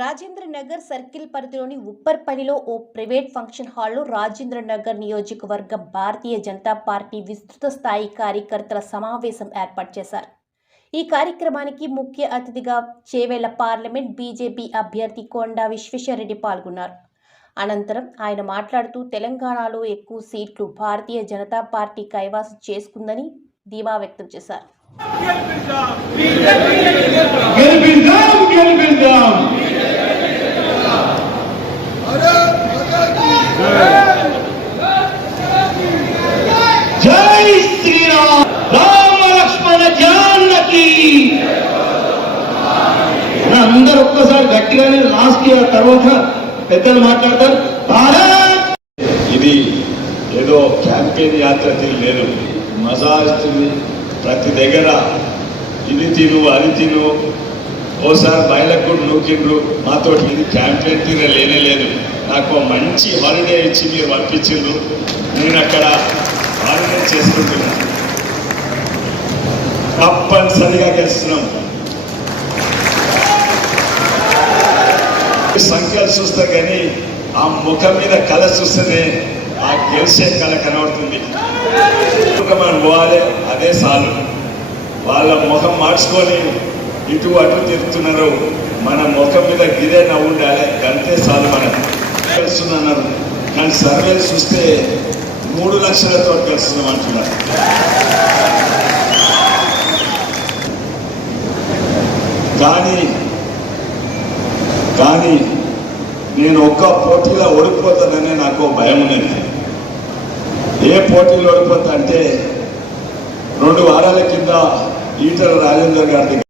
Rajendra Nagar circle పరిధిలోని ఉప్పర్పల్లిలో ఓ private function హాల్లో రాజేంద్ర నగర్ నియోజకవర్గ భారతీయ జనతా పార్టీ విస్తృత స్థాయి కార్యకర్తల సమావేశం ఏర్పాటు చేశారు. ఈ కార్యక్రమానికి ముఖ్య అతిథిగా చేవేళ్ళ పార్లమెంట్ బీజేపీ అభ్యర్థి కొండా విశ్వేశ్వరరెడ్డి పాల్గొన్నారు. అనంతరం ఆయన మాట్లాడుతూ తెలంగాణలో ఎక్కువ సీట్లు భారతీయ జనతా పార్టీ కైవాసం చేసుకుందని ధీమా వ్యక్తం చేశారు. జై శ్రీరామ్. రామ లక్ష్మణ జానకి. అందరు ఒక్కసారి గట్టిగానే లాస్ట్ ఇయర్ తర్వాత పెద్దలు మాట్లాడతారు. భారత్ ఇది ఏదో క్యాంపెయిన్ యాత్ర తీరు లేదు మజా ప్రతి దగ్గర ఇది తిను అది తిను. ఓసారి బయలకు కూడా నూకిండ్రు మాతో ఇది క్యాంపెయిన్ తీర లేనే లేదు. నాకు మంచి హాలిడే ఇచ్చి మీరు పంపించిండ్రు. నేను అక్కడ చేసుకుంటున్నాం తప్పనిసరిగా గెలుస్తున్నాం. సంఖ్యలు చూస్తే కానీ ఆ ముఖం మీద కళ చూస్తేనే ఆ గెలిచే కళ కనబడుతుంది. ఇంకా మనం పోవాలి అదే చాలు. వాళ్ళ ముఖం మార్చుకొని ఇటు అటు తిరుగుతున్నారు. మన ముఖం మీద గిరే నవ్వు ఉండాలి అంతే చాలు మనం. గెలుస్తున్నాను కానీ సర్వే చూస్తే మూడు లక్షలతో గెలుస్తున్నాం అంటున్నారు కానీ కానీ నేను ఒక్క పోటీలో ఓడిపోతానని నాకు భయం ఉన్నది. ఏ పోటీలో ఓడిపోతా అంటే రెండు వారాల కింద ఈటల రాజేందర్ గారి దగ్గర